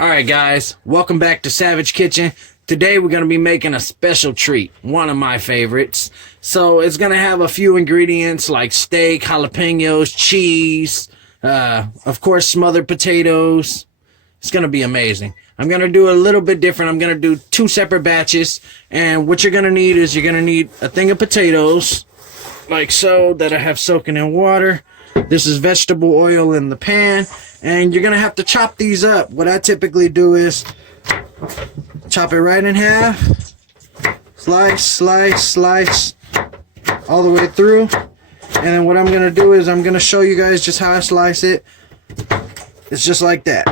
Alright guys, welcome back to Savage Kitchen. Today we're going to be making a special treat, one of my favorites. So it's going to have a few ingredients like steak, jalapenos, cheese, of course smothered potatoes. It's going to be amazing. I'm going to do a little bit different. I'm going to do two separate batches. And what you're going to need is you're going to need a thing of potatoes, like so, that I have soaking in water. This is vegetable oil in the pan. And you're going to have to chop these up. What I typically do is chop it right in half. Slice, slice, slice. All the way through. And then what I'm going to do is I'm going to show you guys just how I slice it. It's just like that.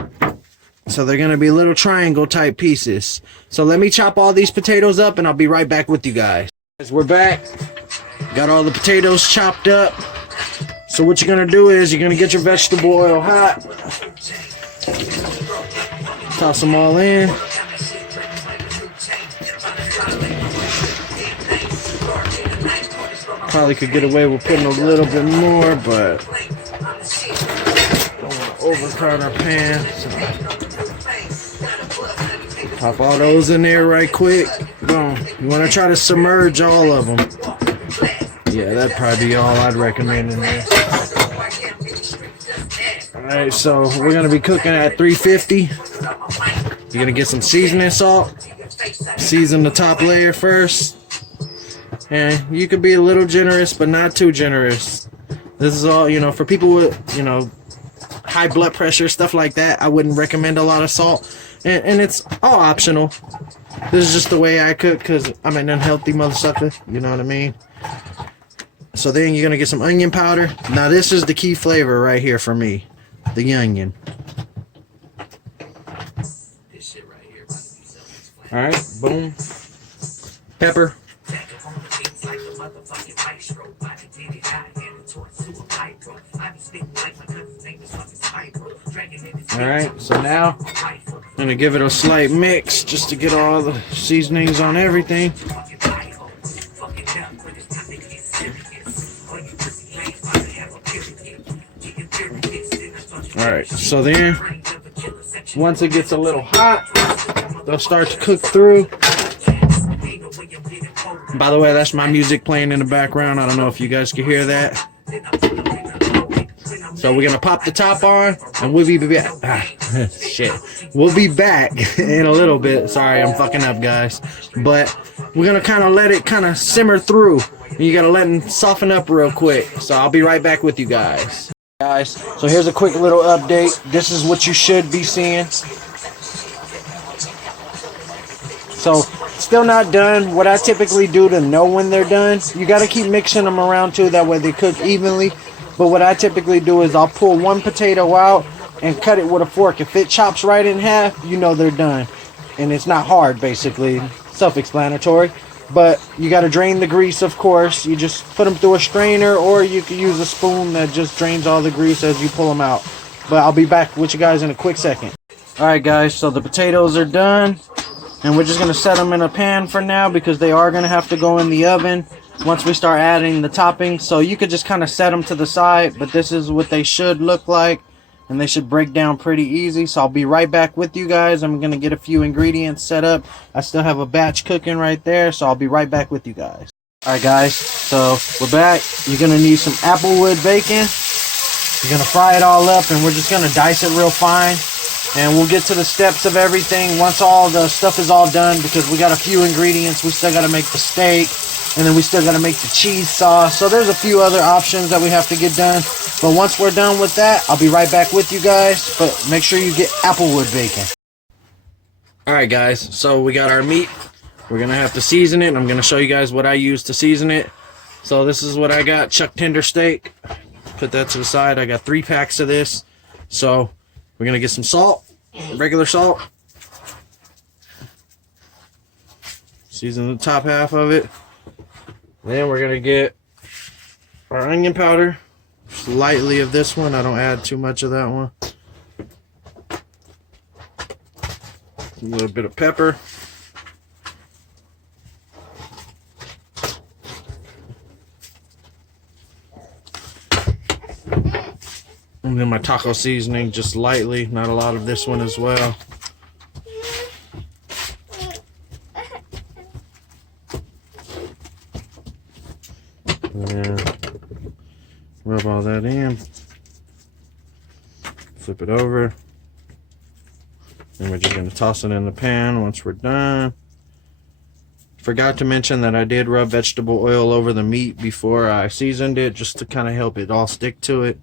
So they're going to be little triangle type pieces. So let me chop all these potatoes up and I'll be right back with you guys. We're back. Got all the potatoes chopped up. So what you're going to do is you're going to get your vegetable oil hot. Toss them all in. Probably could get away with putting a little bit more, but don't want to overcrowd our pan. So pop all those in there right quick. Boom. You want to try to submerge all of them. Yeah, that'd probably be all I'd recommend in there. Alright, so we're going to be cooking at 350. You're going to get some seasoning salt. Season the top layer first. And you could be a little generous, but not too generous. This is all, for people with, high blood pressure, stuff like that. I wouldn't recommend a lot of salt. And it's all optional. This is just the way I cook because I'm an unhealthy mother sucker. You know what I mean? So then you're going to get some onion powder. Now this is the key flavor right here for me. The onion. Alright, boom. Pepper. Alright, so now I'm going to give it a slight mix just to get all the seasonings on everything. Alright, so then once it gets a little hot, they'll start to cook through. By the way, that's my music playing in the background. I don't know if you guys can hear that. So we're gonna pop the top on and we'll be back. Shit. We'll be back in a little bit. Sorry, I'm fucking up, guys. But we're gonna kind of let it kind of simmer through. You gotta let it soften up real quick. So I'll be right back with you guys. Guys, so here's a quick little update. This is what you should be seeing. So still not done. What I typically do to know when they're done, you got to keep mixing them around too, that way they cook evenly. But what I typically do is I'll pull one potato out and cut it with a fork. If it chops right in half, you know they're done. And it's not hard, basically. Self-explanatory. But you got to drain the grease, of course. You just put them through a strainer, or you can use a spoon that just drains all the grease as you pull them out. But I'll be back with you guys in a quick second. Alright guys, so the potatoes are done. And we're just going to set them in a pan for now because they are going to have to go in the oven once we start adding the toppings. So you could just kind of set them to the side, but this is what they should look like. And they should break down pretty easy. So I'll be right back with you guys. I'm going to get a few ingredients set up. I still have a batch cooking right there. So I'll be right back with you guys. Alright guys, so we're back. You're going to need some applewood bacon. You're going to fry it all up and we're just going to dice it real fine. And we'll get to the steps of everything once all the stuff is all done, because we got a few ingredients. We still got to make the steak, and then we still got to make the cheese sauce. So there's a few other options that we have to get done. But once we're done with that, I'll be right back with you guys. But make sure you get applewood bacon. Alright guys, so we got our meat. We're going to have to season it. I'm going to show you guys what I use to season it. So this is what I got. Chuck tender steak. Put that to the side. I got 3 packs of this. So we're going to get some salt. Regular salt. Season the top half of it. Then we're going to get our onion powder. Slightly of this one. I don't add too much of that one. A little bit of pepper. And then my taco seasoning, just lightly, not a lot of this one as well. flip it over. And we're just going to toss it in the pan once we're done. Forgot to mention that I did rub vegetable oil over the meat before I seasoned it, just to kind of help it all stick to it.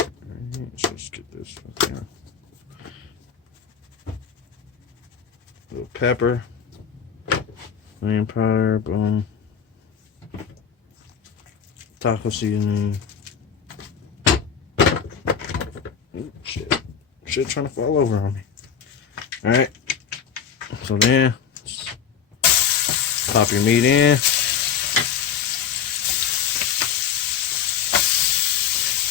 Alright, so let's get this right there. A little pepper, onion powder, boom. Taco seasoning. Ooh, shit trying to fall over on me. Alright, so then pop your meat in.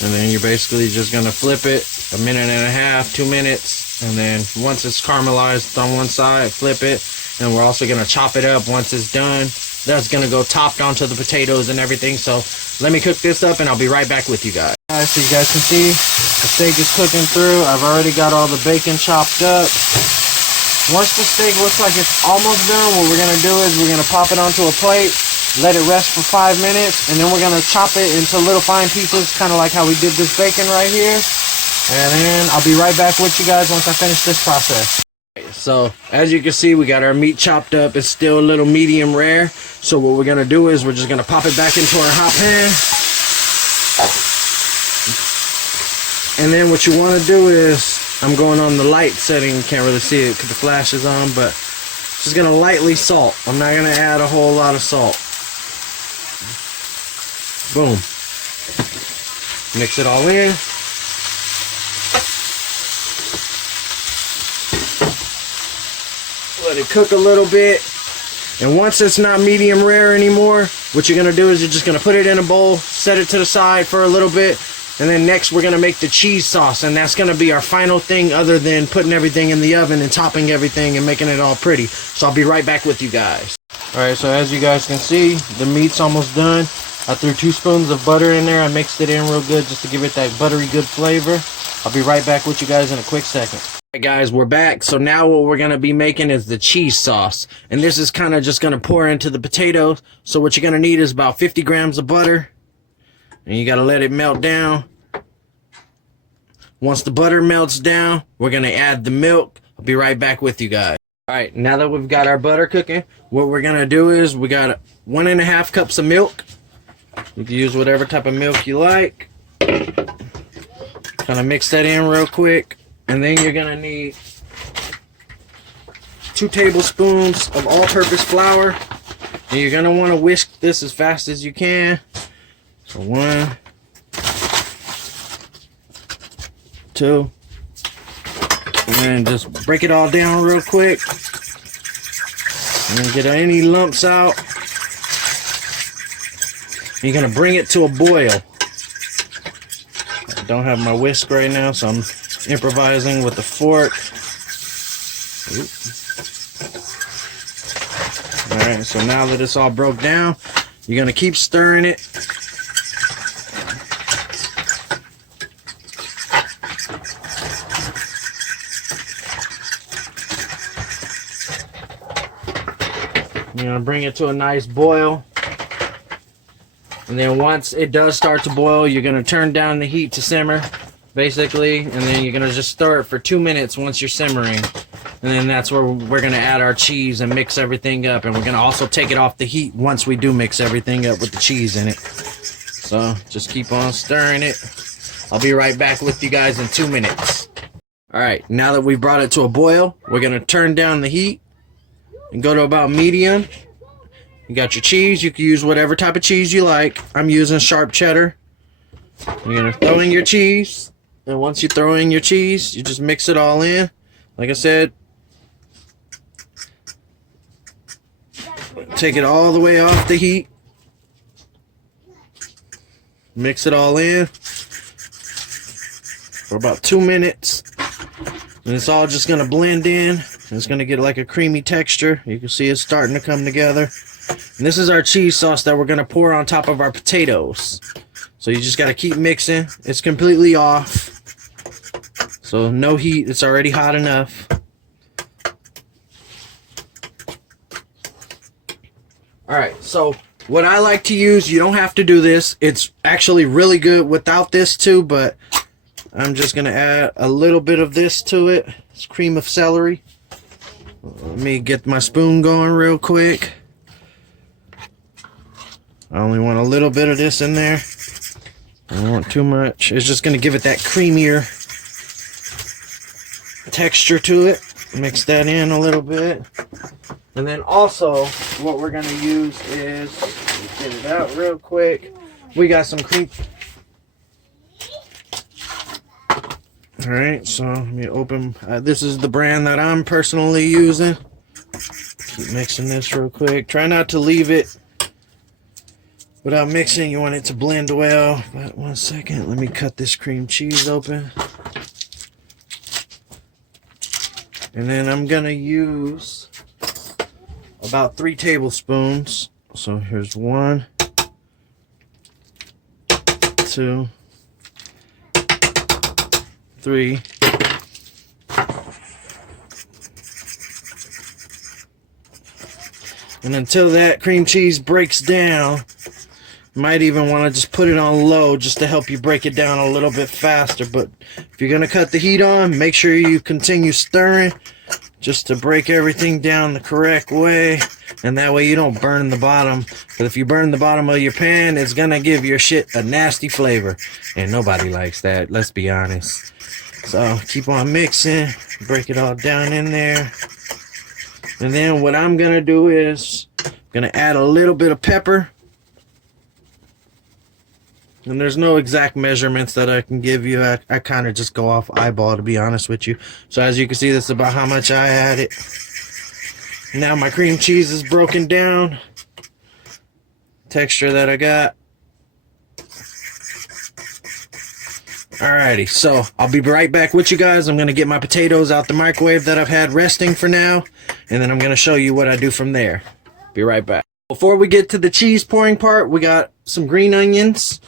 And then you're basically just gonna flip it a minute and a half, 2 minutes, and then once it's caramelized on one side, flip it. And we're also gonna chop it up once it's done. That's gonna go topped onto the potatoes and everything. So let me cook this up and I'll be right back with you guys. Alright, so you guys can see the steak is cooking through. I've already got all the bacon chopped up. Once the steak looks like it's almost done, what we're gonna do is we're gonna pop it onto a plate, let it rest for 5 minutes, and then we're gonna chop it into little fine pieces, kind of like how we did this bacon right here. And then I'll be right back with you guys once I finish this process. So as you can see, we got our meat chopped up. It's still a little medium rare. So what we're gonna do is we're just gonna pop it back into our hot pan. And then what you want to do is, I'm going on the light setting, you can't really see it because the flash is on, but just gonna lightly salt. I'm not gonna add a whole lot of salt. Boom. Mix it all in. Let it cook a little bit. And once it's not medium rare anymore, what you're gonna do is you're just gonna put it in a bowl, set it to the side for a little bit, and then next we're gonna make the cheese sauce, and that's gonna be our final thing other than putting everything in the oven and topping everything and making it all pretty. So I'll be right back with you guys. Alright, so as you guys can see, the meat's almost done. I threw 2 spoons of butter in there. I mixed it in real good just to give it that buttery good flavor. I'll be right back with you guys in a quick second. Alright guys, we're back. So now what we're going to be making is the cheese sauce. And this is kind of just going to pour into the potatoes. So what you're going to need is about 50 grams of butter. And you got to let it melt down. Once the butter melts down, we're going to add the milk. I'll be right back with you guys. Alright, now that we've got our butter cooking, what we're going to do is we got 1.5 cups of milk. You can use whatever type of milk you like. Kind of mix that in real quick. And then you're going to need 2 tablespoons of all-purpose flour. And you're going to want to whisk this as fast as you can. So 1, 2. And then just break it all down real quick. And then get any lumps out. You're going to bring it to a boil. I don't have my whisk right now, so I'm improvising with the fork. Alright, so now that it's all broke down, you're going to keep stirring it. You're going to bring it to a nice boil. And then once it does start to boil, you're going to turn down the heat to simmer, basically. And then you're going to just stir it for 2 minutes once you're simmering. And then that's where we're going to add our cheese and mix everything up. And we're going to also take it off the heat once we do mix everything up with the cheese in it. So just keep on stirring it. I'll be right back with you guys in 2 minutes. Alright, now that we've brought it to a boil, we're going to turn down the heat and go to about medium. You got your cheese. You can use whatever type of cheese you like. I'm using sharp cheddar. You're going to throw in your cheese. And once you throw in your cheese, you just mix it all in. Like I said, take it all the way off the heat. Mix it all in for about 2 minutes. And it's all just going to blend in. It's going to get like a creamy texture. You can see it's starting to come together. And this is our cheese sauce that we're going to pour on top of our potatoes. So you just got to keep mixing. It's completely off. So no heat. It's already hot enough. Alright, so what I like to use, you don't have to do this. It's actually really good without this too, but I'm just gonna add a little bit of this to it. It's cream of celery. Let me get my spoon going real quick. I only want a little bit of this in there. I don't want too much. It's just gonna give it that creamier texture to it. Mix that in a little bit. And then also what we're gonna use is, get it out real quick. We got some cream. Alright, so let me open. This is the brand that I'm personally using. Keep mixing this real quick. Try not to leave it without mixing. You want it to blend well. But 1 second, let me cut this cream cheese open. And then I'm gonna use about 3 tablespoons. So here's 1, 2, 3. And until that cream cheese breaks down, you might even want to just put it on low just to help you break it down a little bit faster. But if you're going to cut the heat on, make sure you continue stirring just to break everything down the correct way. And that way you don't burn the bottom. But if you burn the bottom of your pan, it's going to give your shit a nasty flavor. And nobody likes that, let's be honest. So keep on mixing, break it all down in there. And then what I'm gonna do is I'm gonna add a little bit of pepper. And there's no exact measurements that I can give you. I kind of just go off eyeball, to be honest with you. So as you can see, this is about how much I added. Now my cream cheese is broken down. Texture that I got. Alrighty, so I'll be right back with you guys. I'm going to get my potatoes out the microwave that I've had resting for now, and then I'm going to show you what I do from there. Be right back. Before we get to the cheese pouring part, we got some green onions,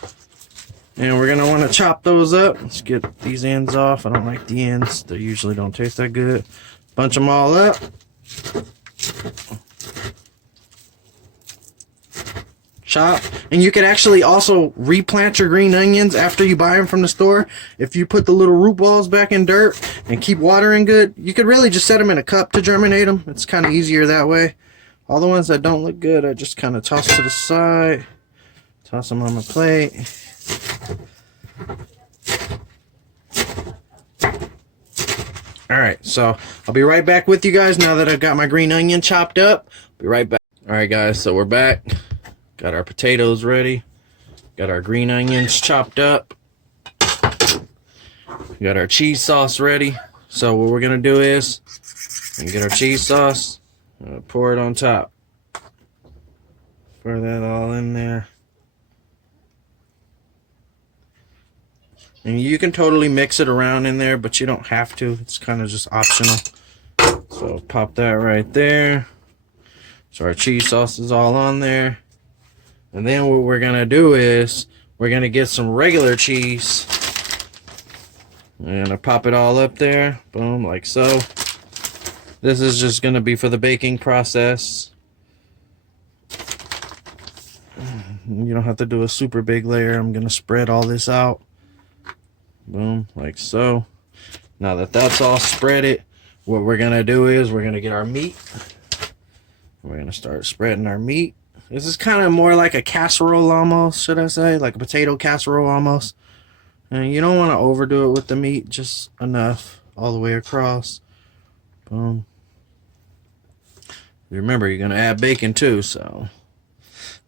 and we're going to want to chop those up. Let's get these ends off. I don't like the ends. They usually don't taste that good. Bunch them all up. Chop. And you could actually also replant your green onions after you buy them from the store. If you put the little root balls back in dirt and keep watering good, you could really just set them in a cup to germinate them. It's kind of easier that way. All the ones that don't look good, I just kind of toss to the side. Toss them on my plate. Alright, so I'll be right back with you guys now that I've got my green onion chopped up. Be right back. Alright guys, so we're back. Got our potatoes ready. Got our green onions chopped up. We got our cheese sauce ready. So what we're gonna do is get our cheese sauce, pour it on top. Pour that all in there. And you can totally mix it around in there, but you don't have to. It's kind of just optional. So pop that right there. So our cheese sauce is all on there. And then what we're going to do is we're going to get some regular cheese. We're going to pop it all up there. Boom, like so. This is just going to be for the baking process. You don't have to do a super big layer. I'm going to spread all this out. Boom, like so. Now that that's all spreaded, what we're going to do is we're going to get our meat. We're going to start spreading our meat. This is kind of more like a casserole almost, should I say? Like a potato casserole almost. And you don't want to overdo it with the meat, just enough all the way across. Boom. Remember, you're going to add bacon too, so.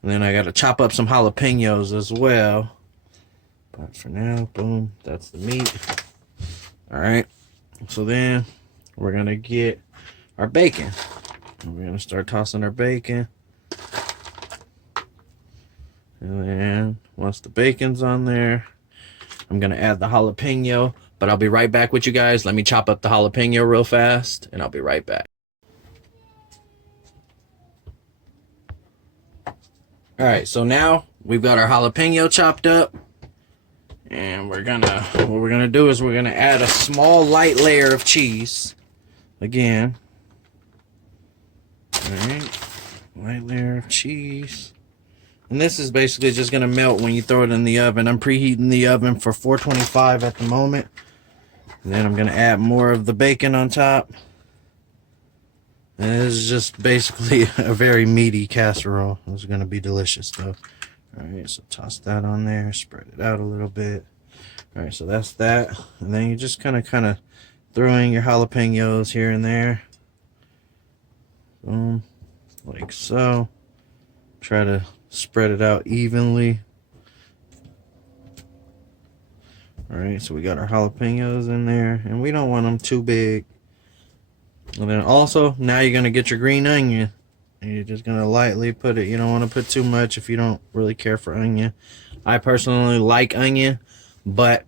And then I got to chop up some jalapenos as well. But for now, boom, that's the meat. Alright, so then we're going to get our bacon. We're going to start tossing our bacon. And then once the bacon's on there, I'm going to add the jalapeno. But I'll be right back with you guys. Let me chop up the jalapeno real fast, and I'll be right back. Alright, so now we've got our jalapeno chopped up. And what we're gonna do is we're gonna add a small light layer of cheese. Again. Alright. Light layer of cheese. And this is basically just going to melt when you throw it in the oven. I'm preheating the oven for 425 at the moment. And then I'm going to add more of the bacon on top. And this is just basically a very meaty casserole. It's going to be delicious though. Alright, so toss that on there. Spread it out a little bit. Alright, so that's that. And then you just kind of throw in your jalapenos here and there. Boom. Like so. Try to spread it out evenly. Alright, so we got our jalapenos in there, and we don't want them too big. And then also, now you're going to get your green onion. And you're just going to lightly put it. You don't want to put too much if you don't really care for onion. I personally like onion, but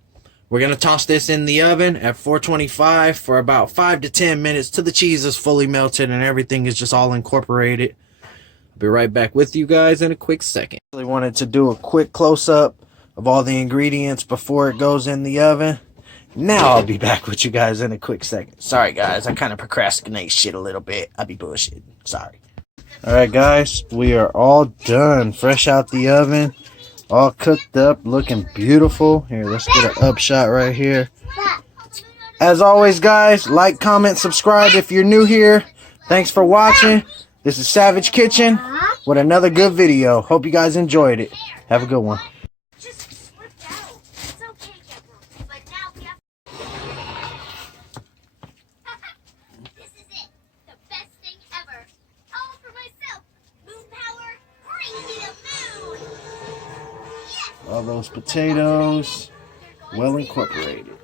we're going to toss this in the oven at 425 for about 5 to 10 minutes till the cheese is fully melted and everything is just all incorporated. I'll be right back with you guys in a quick second. I really wanted to do a quick close-up of all the ingredients before it goes in the oven. Now I'll be back with you guys in a quick second. Sorry guys, I kind of procrastinate shit a little bit. I'll be bullshitting. Sorry. Alright guys, we are all done. Fresh out the oven. All cooked up, looking beautiful. Here, let's get an upshot right here. As always guys, like, comment, subscribe if you're new here. Thanks for watching. This is Savage Kitchen with another good video. Hope you guys enjoyed it. Have a good one. All those potatoes, well incorporated.